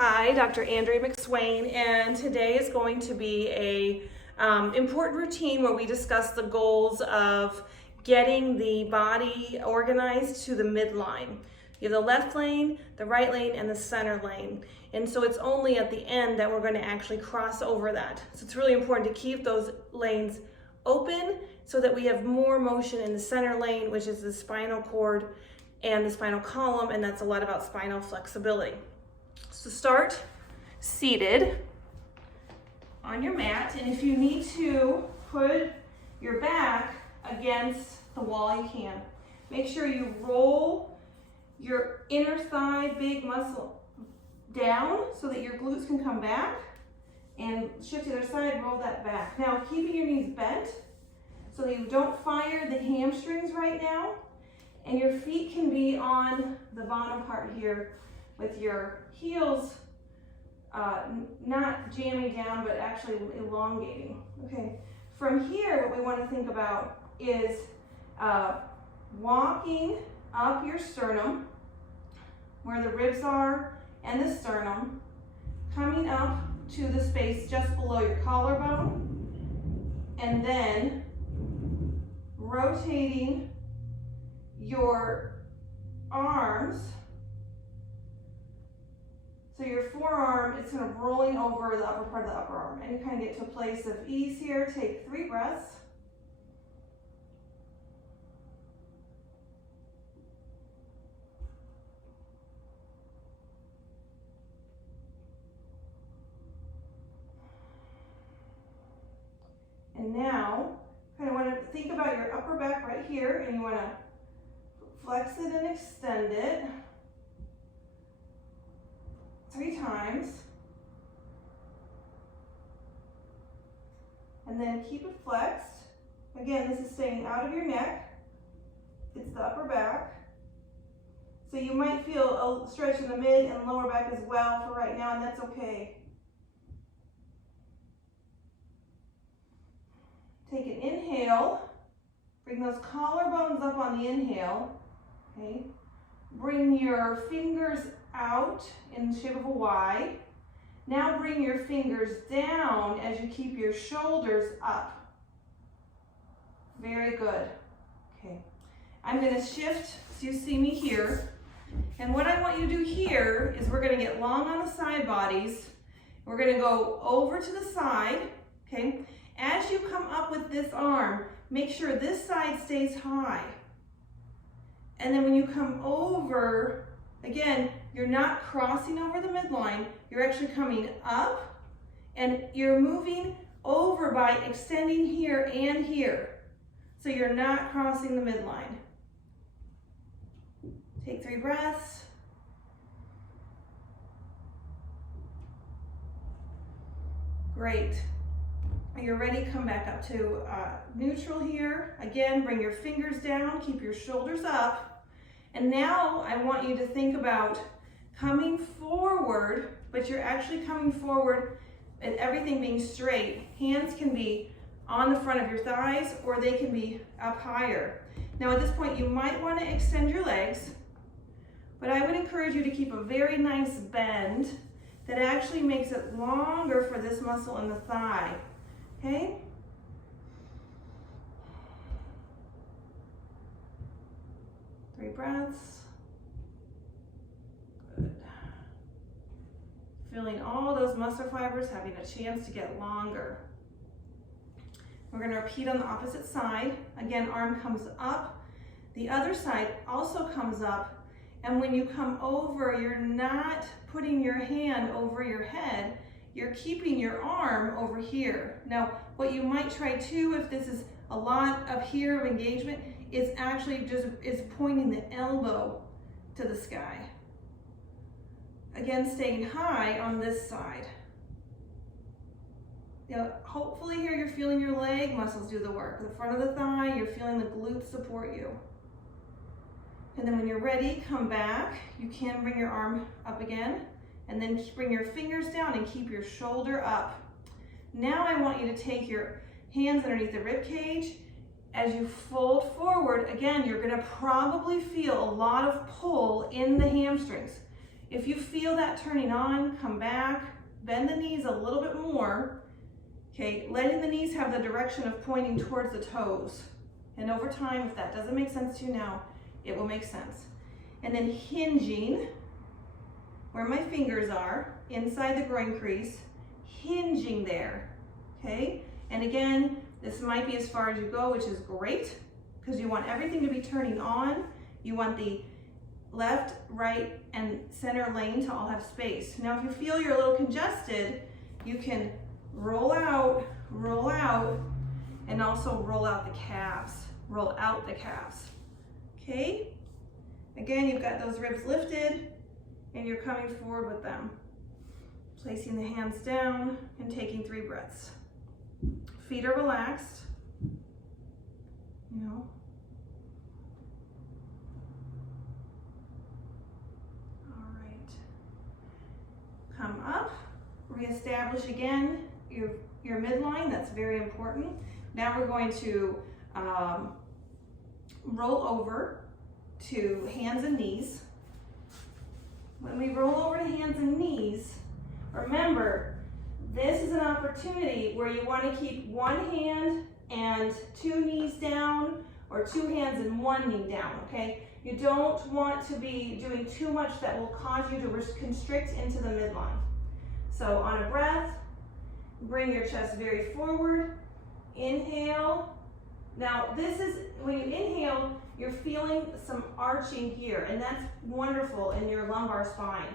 Hi, Dr. Andrea McSwain, and today is going to be a important routine where we discuss the goals of getting the body organized to the midline. You have the left lane, the right lane, and the center lane. And so it's only at the end that we're going to actually cross over that. So it's really important to keep those lanes open so that we have more motion in the center lane, which is the spinal cord and the spinal column, and that's a lot about spinal flexibility. So start seated on your mat, and if you need to put your back against the wall, you can. Make sure you roll your inner thigh, big muscle, down so that your glutes can come back, and shift to the other side, roll that back. Now, keeping your knees bent so that you don't fire the hamstrings right now, and your feet can be on the bottom part here with your heels not jamming down, but actually elongating. Okay, from here, what we want to think about is walking up your sternum, where the ribs are, and the sternum, coming up to the space just below your collarbone, and then rotating your arms. So your forearm is kind of rolling over the upper part of the upper arm. And you kind of get to a place of ease here. Take 3 breaths. And now, kind of want to think about your upper back right here, and you want to flex it and extend it 3 times, and then keep it flexed. Again, this is staying out of your neck. It's the upper back. So you might feel a stretch in the mid and lower back as well for right now, and that's okay. Take an inhale. Bring those collarbones up on the inhale. Okay. Bring your fingers out in the shape of a Y. Now bring your fingers down as you keep your shoulders up. Very good. Okay. I'm going to shift so you see me here. And what I want you to do here is we're going to get long on the side bodies. We're going to go over to the side. Okay. As you come up with this arm, make sure this side stays high. And then when you come over, again, you're not crossing over the midline, you're actually coming up, and you're moving over by extending here and here. So you're not crossing the midline. Take 3 breaths. Great. When you're ready, come back up to neutral here. Again, bring your fingers down, keep your shoulders up. And now I want you to think about coming forward, but you're actually coming forward and everything being straight. Hands can be on the front of your thighs, or they can be up higher. Now at this point, you might want to extend your legs, but I would encourage you to keep a very nice bend that actually makes it longer for this muscle in the thigh. Okay? Three breaths. Good. Feeling all those muscle fibers having a chance to get longer. We're going to repeat on the opposite side. Again, arm comes up. The other side also comes up. And when you come over, you're not putting your hand over your head. You're keeping your arm over here. Now, what you might try too, if this is a lot up here of engagement, is actually just pointing the elbow to the sky. Again, staying high on this side. Now, hopefully here you're feeling your leg muscles do the work. The front of the thigh, you're feeling the glutes support you. And then when you're ready, come back. You can bring your arm up again. And then bring your fingers down and keep your shoulder up. Now I want you to take your hands underneath the rib cage. As you fold forward, again, you're going to probably feel a lot of pull in the hamstrings. If you feel that turning on, come back, bend the knees a little bit more, okay? Letting the knees have the direction of pointing towards the toes. And over time, if that doesn't make sense to you now, it will make sense. And then hinging, where my fingers are, inside the groin crease, hinging there, okay? And again, this might be as far as you go, which is great, because you want everything to be turning on. You want the left, right, and center lane to all have space. Now, if you feel you're a little congested, you can roll out, and also roll out the calves. Roll out the calves, okay? Again, you've got those ribs lifted, and you're coming forward with them. Placing the hands down and taking 3 breaths. Feet are relaxed, you know. All right. Come up, reestablish again your midline. That's very important. Now we're going to roll over to hands and knees. When we roll over to hands and knees, remember, this is an opportunity where you want to keep 1 hand and 2 knees down, or 2 hands and 1 knee down, okay? You don't want to be doing too much that will cause you to constrict into the midline. So on a breath, bring your chest very forward, inhale. Now this is, when you inhale, you're feeling some arching here, and that's wonderful in your lumbar spine.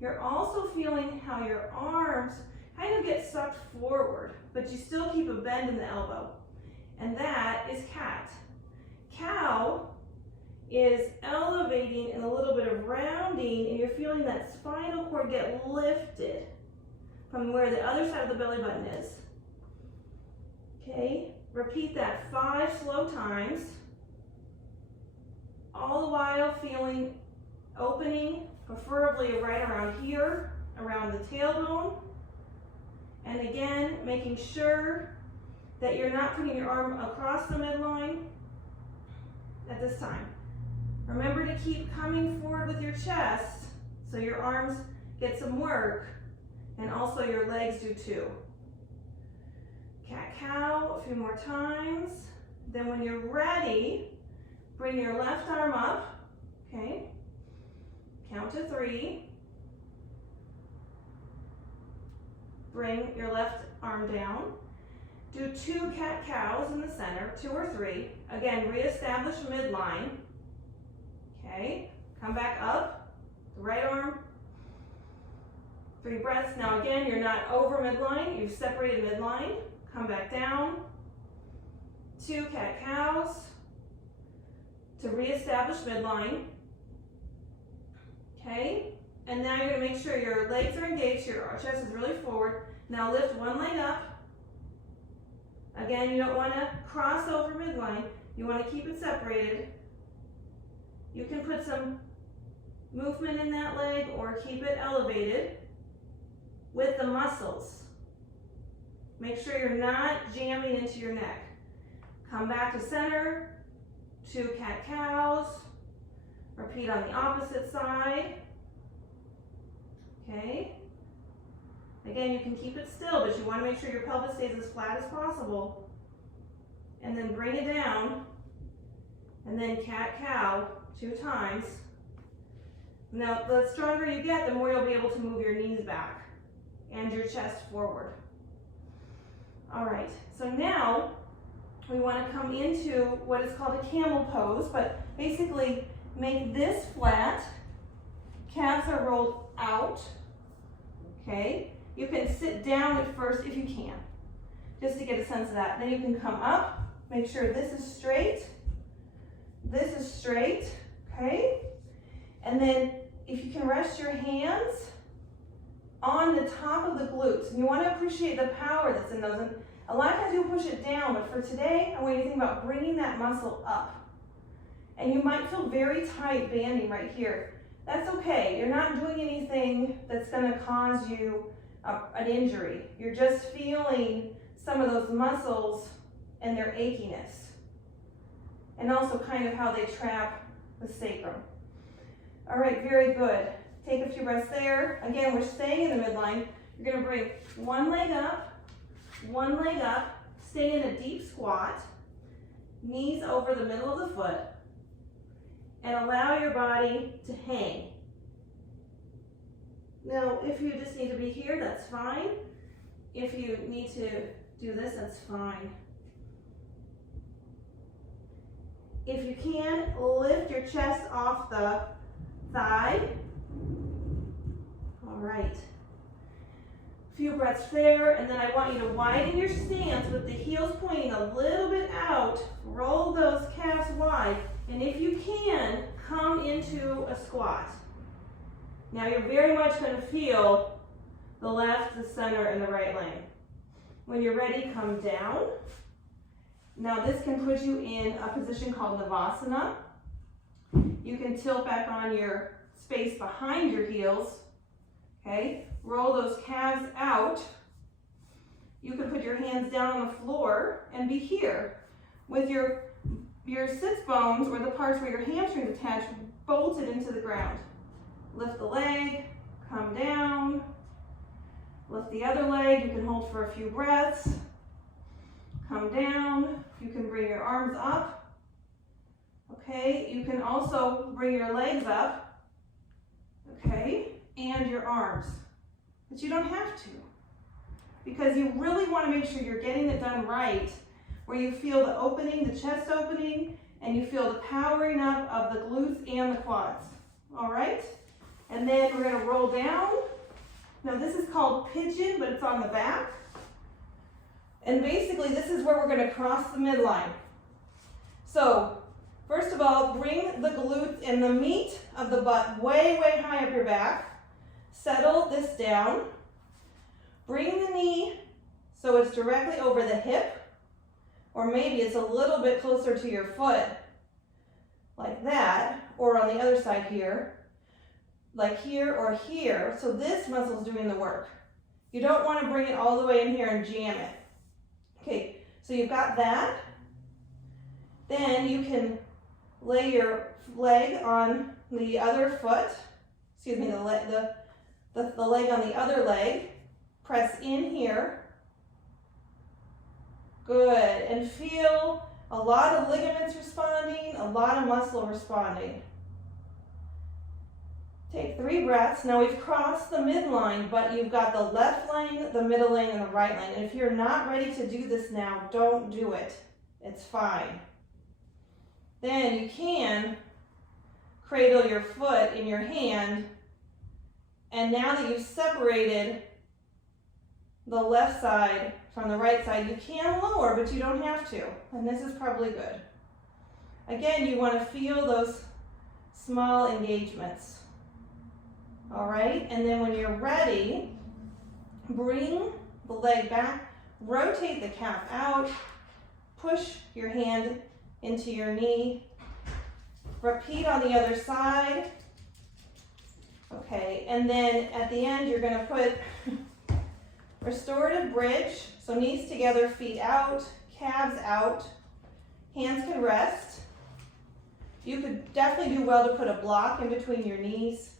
You're also feeling how your arms kind of get sucked forward, but you still keep a bend in the elbow. And that is cat. Cow is elevating and a little bit of rounding, and you're feeling that spinal cord get lifted from where the other side of the belly button is. Okay, repeat that 5 slow times, all the while feeling opening, preferably right around here, around the tailbone. And again, making sure that you're not putting your arm across the midline at this time. Remember to keep coming forward with your chest so your arms get some work, and also your legs do too. Cat-cow, a few more times. Then when you're ready, bring your left arm up, okay? Count to 3. Bring your left arm down. Do 2 cat-cows in the center, 2 or 3. Again, reestablish midline. Okay, come back up, the right arm. 3 breaths. Now again, you're not over midline, you've separated midline. Come back down. 2 cat-cows to reestablish midline. Okay, and now you're gonna make sure your legs are engaged, your chest is really forward. Now lift 1 leg up. Again, you don't wanna cross over midline. You wanna keep it separated. You can put some movement in that leg or keep it elevated with the muscles. Make sure you're not jamming into your neck. Come back to center, 2 cat-cows. Repeat on the opposite side. Okay. Again, you can keep it still, but you want to make sure your pelvis stays as flat as possible. And then bring it down. And then cat-cow 2 times. Now, the stronger you get, the more you'll be able to move your knees back and your chest forward. All right, so now we want to come into what is called a camel pose, but basically make this flat. Calves are rolled out, okay? You can sit down at first if you can, just to get a sense of that. Then you can come up, make sure this is straight, okay? And then if you can rest your hands on the top of the glutes. And you want to appreciate the power that's in those. And a lot of times you'll push it down, but for today, I want you to think about bringing that muscle up. And you might feel very tight banding right here. That's okay. You're not doing anything that's going to cause you an injury. You're just feeling some of those muscles and their achiness. And also kind of how they trap the sacrum. All right, very good. Take a few breaths there. Again, we're staying in the midline. You're gonna bring one leg up, stay in a deep squat, knees over the middle of the foot, and allow your body to hang. Now, if you just need to be here, that's fine. If you need to do this, that's fine. If you can, lift your chest off the thigh. All right. A few breaths there, and then I want you to widen your stance with the heels pointing a little bit out. Roll those calves wide, and if you can, come into a squat. Now you're very much going to feel the left, the center, and the right leg. When you're ready, come down. Now this can put you in a position called Navasana. You can tilt back on your space behind your heels. Okay, roll those calves out. You can put your hands down on the floor and be here with your sits bones, or the parts where your hamstrings attach, bolted into the ground. Lift the leg, come down. Lift the other leg, you can hold for a few breaths. Come down, you can bring your arms up. Okay, you can also bring your legs up. Okay, and your arms. But you don't have to, because you really want to make sure you're getting it done right, where you feel the opening, the chest opening, and you feel the powering up of the glutes and the quads. All right? And then we're going to roll down. Now this is called Pigeon, but it's on the back. And basically this is where we're going to cross the midline. So first of all, bring the glutes and the meat of the butt way, way high up your back. Settle this down. Bring the knee so it's directly over the hip, or maybe it's a little bit closer to your foot, like that, or on the other side here, like here or here. So this muscle's doing the work. You don't want to bring it all the way in here and jam it. Okay, so you've got that. Then you can lay your leg on the other foot, excuse me, the leg on the other leg. Press in here. Good, and feel a lot of ligaments responding, a lot of muscle responding. Take 3 breaths. Now we've crossed the midline, but you've got the left leg, the middle leg, and the right leg. And if you're not ready to do this now, don't do it. It's fine. Then you can cradle your foot in your hand. And now that you've separated the left side from the right side, you can lower, but you don't have to. And this is probably good. Again, you want to feel those small engagements. All right, and then when you're ready, bring the leg back, rotate the calf out, push your hand into your knee. Repeat on the other side. Okay, and then at the end, you're going to put Restorative Bridge. So knees together, feet out, calves out, hands can rest. You could definitely do well to put a block in between your knees.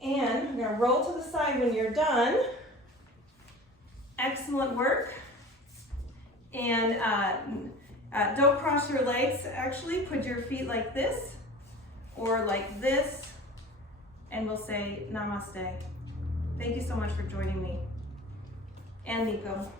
And you're going to roll to the side when you're done. Excellent work. And don't cross your legs. Actually, put your feet like this or like this, and we'll say namaste. Thank you so much for joining me. And Nico.